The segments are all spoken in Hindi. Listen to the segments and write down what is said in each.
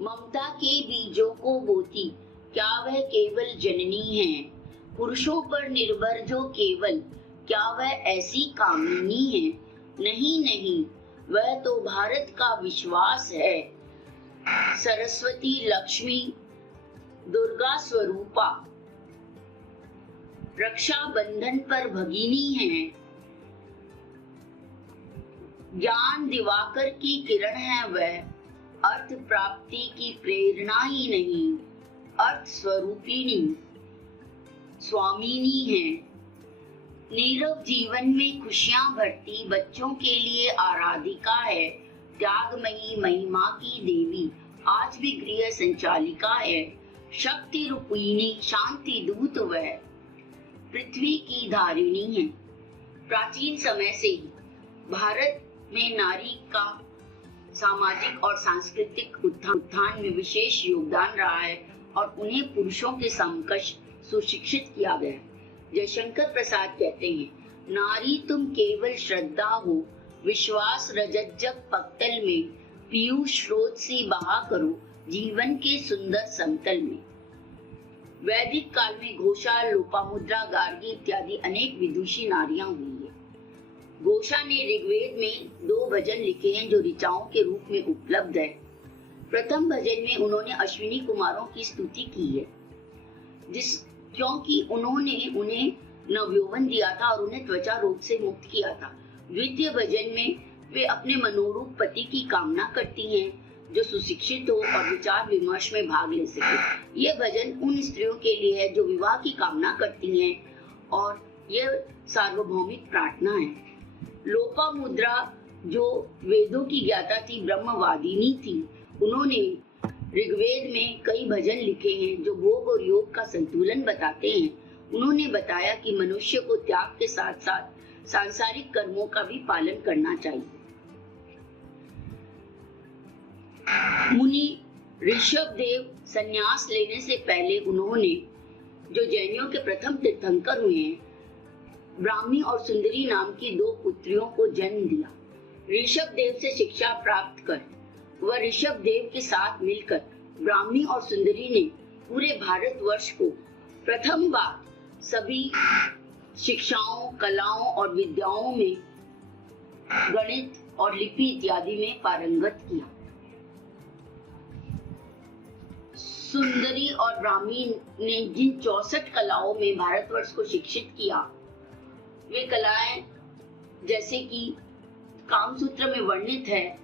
ममता के बीजों को बोती, क्या वह केवल जननी है? पुरुषों पर निर्भर जो केवल, क्या वह ऐसी कामिनी है? नहीं नहीं, वह तो भारत का विश्वास है। सरस्वती लक्ष्मी दुर्गा स्वरूपा, रक्षा बंधन पर भगिनी है। ज्ञान दिवाकर की किरण है वह, अर्थ प्राप्ति की प्रेरणा ही नहीं, अर्थ स्वरूपिणी स्वामिनी है। नीरव जीवन में खुशियां भरती बच्चों के लिए आराधिका है। त्यागमयी महिमा की देवी आज भी गृह संचालिका है। शक्ति रूपिणी शांति दूत वह, पृथ्वी की धारिणी है। प्राचीन समय से ही भारत में नारी का सामाजिक और सांस्कृतिक उत्थान में विशेष योगदान रहा है और उन्हें पुरुषों के समकक्ष सुशिक्षित किया गया। जयशंकर प्रसाद कहते हैं, नारी तुम केवल श्रद्धा हो, विश्वास रजत पक्तल में, पीयूष स्रोत से बहा करो जीवन के सुंदर समतल में। वैदिक काल में घोषा, लोपामुद्रा, गार्गी इत्यादि अनेक विदुषी नारियां हुई है। घोषा ने ऋग्वेद में 2 भजन लिखे हैं जो ऋचाओं के रूप में उपलब्ध है। प्रथम भजन में उन्होंने अश्विनी कुमारों की स्तुति की है, क्योंकि उन्होंने उन्हें नवयौवन दिया था और उन्हें त्वचा रोग से मुक्त किया था। द्वितीय भजन में वे अपने मनोरूप पति की कामना करती हैं जो सुशिक्षित हो और विचार विमर्श में भाग ले सके। ये भजन उन स्त्रियों के लिए है जो विवाह की कामना करती हैं और यह सार्वभौमिक प्रार्थना है। लोपामुद्रा जो वेदों की ज्ञाता थी, ब्रह्मवादिनी थी, उन्होंने ऋग्वेद में कई भजन लिखे हैं जो भोग और योग का संतुलन बताते हैं। उन्होंने बताया कि मनुष्य को त्याग के साथ साथ सांसारिक कर्मों का भी पालन करना चाहिए। मुनि ऋषभ देव संन्यास लेने से पहले उन्होंने, जो जैनियों के प्रथम तीर्थंकर हुए हैं, ब्राह्मी और सुंदरी नाम की 2 पुत्रियों को जन्म दिया। ऋषभ देव से शिक्षा प्राप्त कर वह ऋषभ देव के साथ मिलकर ब्राह्मी और सुंदरी ने पूरे भारतवर्ष को प्रथम बार सभी शिक्षाओं, कलाओं और विद्याओं में, गणित और लिपि इत्यादि में पारंगत किया। सुंदरी और ब्राह्मी ने जिन 64 कलाओं में भारतवर्ष को शिक्षित किया, वे कलाएं जैसे कि कामसूत्र में वर्णित है,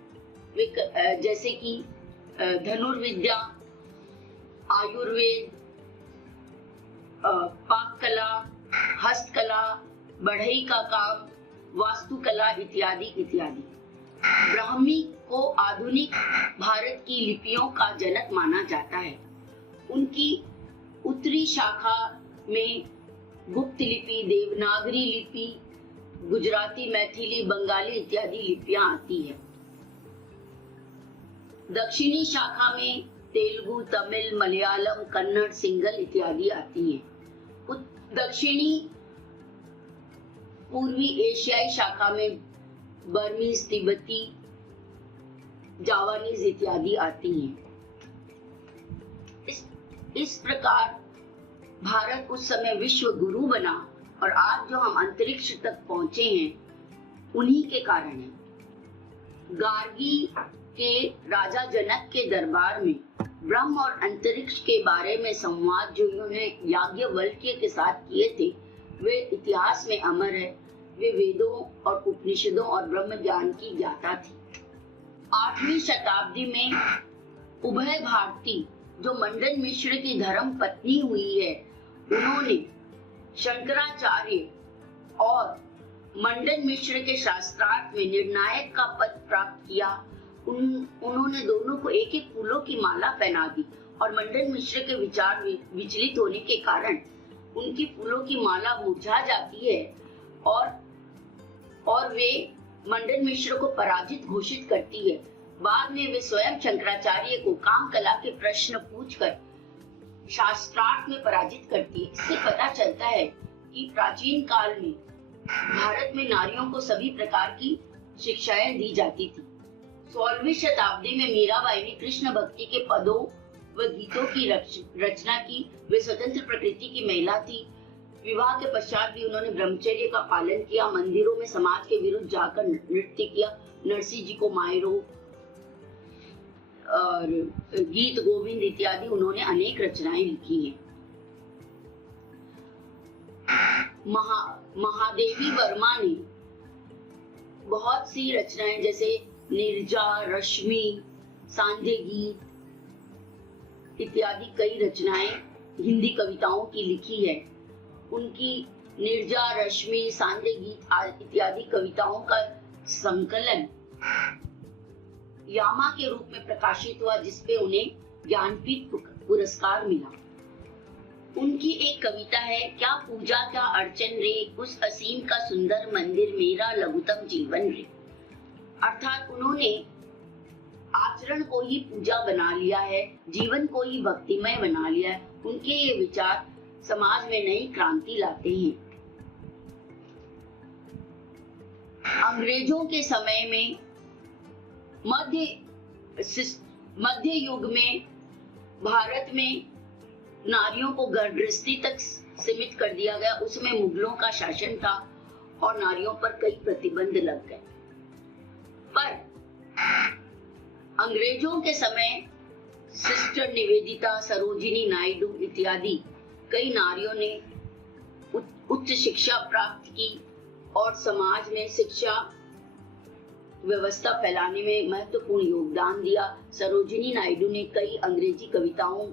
वे जैसे कि धनुर्विद्या, आयुर्वेद, पाक कला, हस्तकला, बढ़ई का काम, वास्तुकला इत्यादि इत्यादि। ब्राह्मी को आधुनिक भारत की लिपियों का जनक माना जाता है। उनकी उत्तरी शाखा में गुप्त लिपि, देवनागरी लिपि, गुजराती, मैथिली, बंगाली इत्यादि लिपियां आती है। दक्षिणी शाखा में तेलुगु, तमिल, मलयालम, कन्नड़, सिंगल इत्यादि आती हैं। दक्षिणी पूर्वी एशियाई शाखा में बर्मीज, तिब्बती, जावानीज इत्यादि आती हैं। इस प्रकार भारत उस समय विश्व गुरु बना और आज जो हम अंतरिक्ष तक पहुंचे हैं उन्हीं के कारण है। गार्गी के राजा जनक के दरबार में ब्रह्म और अंतरिक्ष के बारे में संवाद जो उन्होंने याज्ञवल्क्य के साथ किए थे, वे इतिहास में अमर है। वे वेदों और उपनिषदों और ब्रह्म ज्ञान की ज्ञाता थी। 8वीं शताब्दी में उभय भारती जो मंडन मिश्र की धर्म पत्नी हुई है, उन्होंने शंकराचार्य और मंडन मिश्र के शास्त्रार्थ में निर्णायक का पद प्राप्त किया। उन्होंने दोनों को एक एक फूलों की माला पहना दी और मंडन मिश्र के विचार विचलित होने के कारण उनकी फूलों की माला मुरझा जाती है और वे मंडन मिश्र को पराजित घोषित करती है। बाद में वे स्वयं शंकराचार्य को काम कला के प्रश्न पूछकर शास्त्रार्थ में पराजित करती है। इससे पता चलता है कि प्राचीन काल में भारत में नारियों को सभी प्रकार की शिक्षाएं दी जाती थी। 16वीं शताब्दी में मीराबाई ने कृष्ण भक्ति के पदों व गीतों की रचना की। वे स्वतंत्र प्रकृति की महिला थी। विवाह के पश्चात भी उन्होंने ब्रह्मचर्य का पालन किया, मंदिरों में समाज के विरुद्ध जाकर नृत्य किया, नरसिंह जी को मायरो और गीत गोविंद इत्यादि उन्होंने अनेक रचनाएं लिखी हैं। महादेवी वर्मा ने बहुत सी रचनाएं जैसे निर्जा, रश्मि, सांध्य गीत इत्यादि कई रचनाएं हिंदी कविताओं की लिखी है। उनकी निर्जा, रश्मि, सांध्य गीत इत्यादि कविताओं का संकलन यामा के रूप में प्रकाशित हुआ, जिसपे उन्हें ज्ञानपीठ पुरस्कार मिला। उनकी एक कविता है, क्या पूजा क्या अर्चन रे, उस असीम का सुंदर मंदिर मेरा लघुतम जीवन रे। अर्थात उन्होंने आचरण को ही पूजा बना लिया है, जीवन को ही भक्तिमय बना लिया है। उनके ये विचार समाज में नई क्रांति लाते हैं। अंग्रेजों के समय में मध्य युग में भारत में नारियों को घर गृहस्थी तक सीमित कर दिया गया। उसमें मुगलों का शासन था और नारियों पर कई प्रतिबंध लग गए। पर अंग्रेजों के समय सिस्टर निवेदिता, सरोजिनी नायडू इत्यादि कई नारियों ने उच्च शिक्षा प्राप्त की और समाज में शिक्षा व्यवस्था फैलाने में महत्वपूर्ण योगदान दिया। सरोजिनी नायडू ने कई अंग्रेजी कविताओं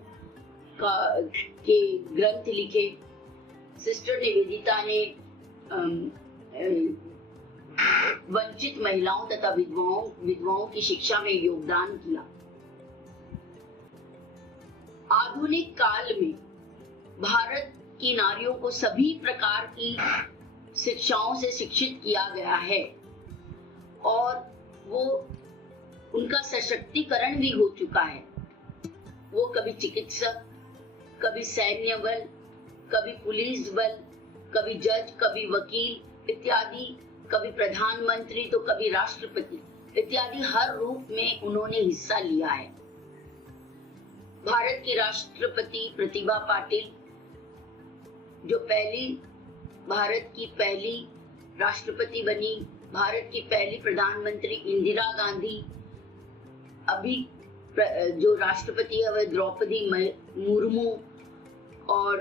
के ग्रंथ लिखे। सिस्टर निवेदिता ने वंचित महिलाओं तथा विधवाओं की शिक्षा में योगदान किया। आधुनिक काल में भारत की नारियों को सभी प्रकार की शिक्षाओं से शिक्षित किया गया है और वो उनका सशक्तिकरण भी हो चुका है। वो कभी चिकित्सक, कभी सैन्य बल, कभी पुलिस बल, कभी जज, कभी वकील इत्यादि, कभी प्रधानमंत्री तो कभी राष्ट्रपति इत्यादि हर रूप में उन्होंने हिस्सा लिया है। भारत की राष्ट्रपति प्रतिभा पाटिल, जो भारत की पहली राष्ट्रपति बनी, भारत की पहली प्रधानमंत्री इंदिरा गांधी, अभी जो राष्ट्रपति है वह द्रौपदी मुर्मू, और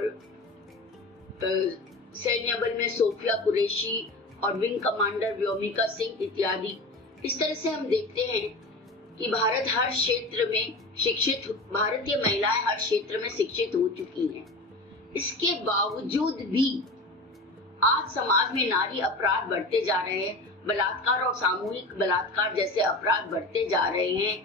सैन्य बल में सोफिया कुरैशी और विंग कमांडर व्योमिका सिंह इत्यादि। इस तरह से हम देखते हैं कि भारत हर क्षेत्र में शिक्षित, भारतीय महिलाएं हर क्षेत्र में शिक्षित हो चुकी हैं। इसके बावजूद भी आज समाज में नारी अपराध बढ़ते जा रहे हैं। बलात्कार और सामूहिक बलात्कार जैसे अपराध बढ़ते जा रहे हैं,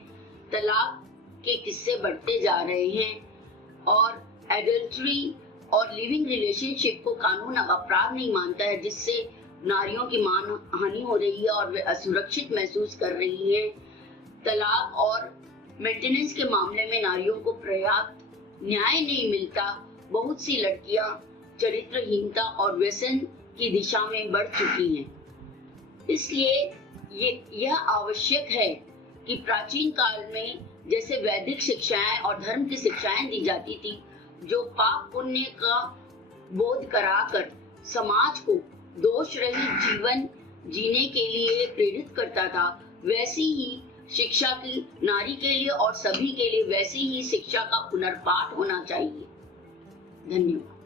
तलाक के किस्से बढ़ते जा रहे हैं और एडल्ट्री और लिविंग रिलेशनशिप को कानून अब अपराध नहीं मानता है, जिससे नारियों की मान हानि हो रही है और वे असुरक्षित महसूस कर रही हैं। तलाक और मेंटेनेंस के मामले में नारियों को पर्याप्त न्याय नहीं मिलता। बहुत सी लड़कियां चरित्रहीनता और व्यसन की दिशा में बढ़ चुकी हैं। इसलिए यह आवश्यक है कि प्राचीन काल में जैसे वैदिक शिक्षाएं और धर्म की शिक्षाएं दी जाती थी, जो पाप पुण्य का बोध कराकर समाज को दोष रहित जीवन जीने के लिए प्रेरित करता था, वैसी ही शिक्षा की नारी के लिए और सभी के लिए वैसी ही शिक्षा का पुनर्पाठ होना चाहिए। धन्यवाद।